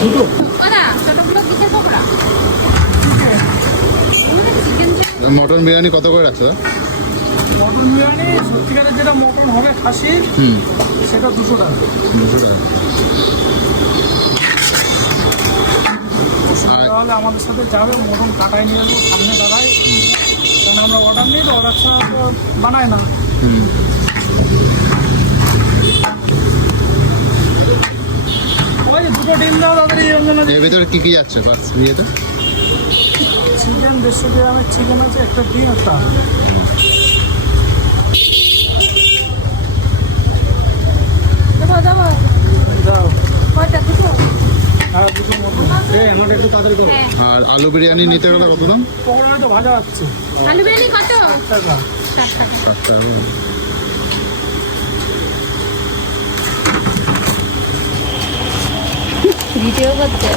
দুটো মটন বিরিয়ানি কত করে রাখছো? মটন বিরিয়ানি সত্যিকারের যেটা মটন হবে খাসির সেটা 200 টাকা। 200 টাকা। তাহলে আমাদের সাথে যাবে, মটন কাটাই নিয়ে আসবো সামনে দাঁড়ায়, কারণ আমরা অর্ডার নিই তো, অর্ডার ছাড়া তো বানায় না। ওই যে দুটো ডিম দাও তাদের এই রঞ্জনা। এর ভিতরে কি কি যাচ্ছে ফার্স্ট বিয়েতে? চিকেন 150 গ্রামের চিকেন আছে, একটা ডিম, একটা আর আলু বিরিয়ানি নিতে গেলে কত দাম? পকোড়া হয়তো ভাজা হচ্ছে। আলু বিরিয়ানি কত? 60 টাকা। 60 টাকা। ভিডিও করতে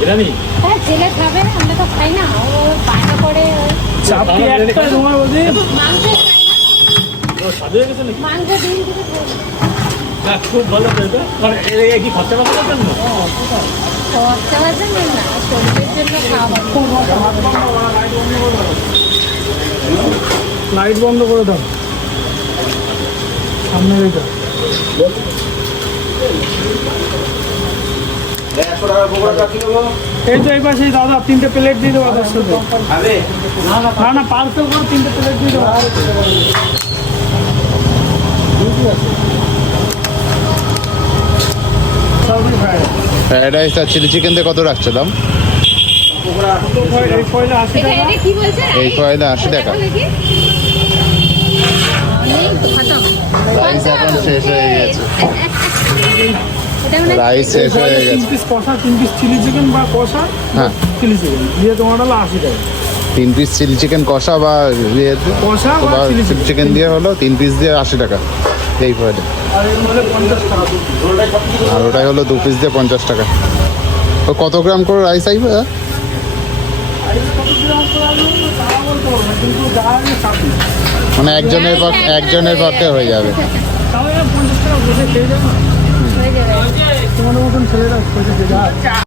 বিরিয়ানি হ্যাঁ, ছেলে খাবে না, আমরা তো খাই না, ও বায়না করে। চাপটি একটা তোমার বলছি মাংস খাই না, মাংস ডিম দিতে খুব ভালো তো এটা। মানে কি খরচা করার জন্য? খরচা বাজে না, শরীরের জন্য খাওয়া। লাইট বন্ধ করে দাও সামনে এটা। এই তো এই পাশে দাদা 3টে প্লেট দিয়ে দেবো তার সাথে। না না পার্সেল করে 3টে প্লেট দিয়ে দেবো। ফ্রাইড রাইস আর চিলি চিকেন দিয়ে কত রাখছো দাম? এই পয়লা 80 টাকা। এটা কি বলছে? এই কয়লা 80 টাকা। রাইস এখন শেষ হয়ে গেছে। রাইস শেষ হয়ে গেছে। 3 পিস কষা, 3 পিস চিলি চিকেন বা কষা, হ্যাঁ চিলি চিকেন দিয়ে তোমার হলো 80 টাকা। 3 পিস চিলি চিকেন কষা বা কষা বা চিলি চিলি চিকেন দিয়ে হলো 3 পিস দিয়ে 80 টাকা এই পয়লা। আর এর মধ্যে 50 টাকা। আর ওটাই হলো 2 পিস দিয়ে 50 টাকা। তো কত গ্রাম করে রাইস আইবে? আইস কত গ্রাম করে আসবে তারা বলতে পারবো না, কিন্তু গায়ে চাপি। মানে একজনের পক্ষে হয়ে যাবে। তাহলে 50 টাকা বসে খেয়ে যাবে। হয়ে যাবে। তোমাদের মতন ছেলেরা খেতে যায়।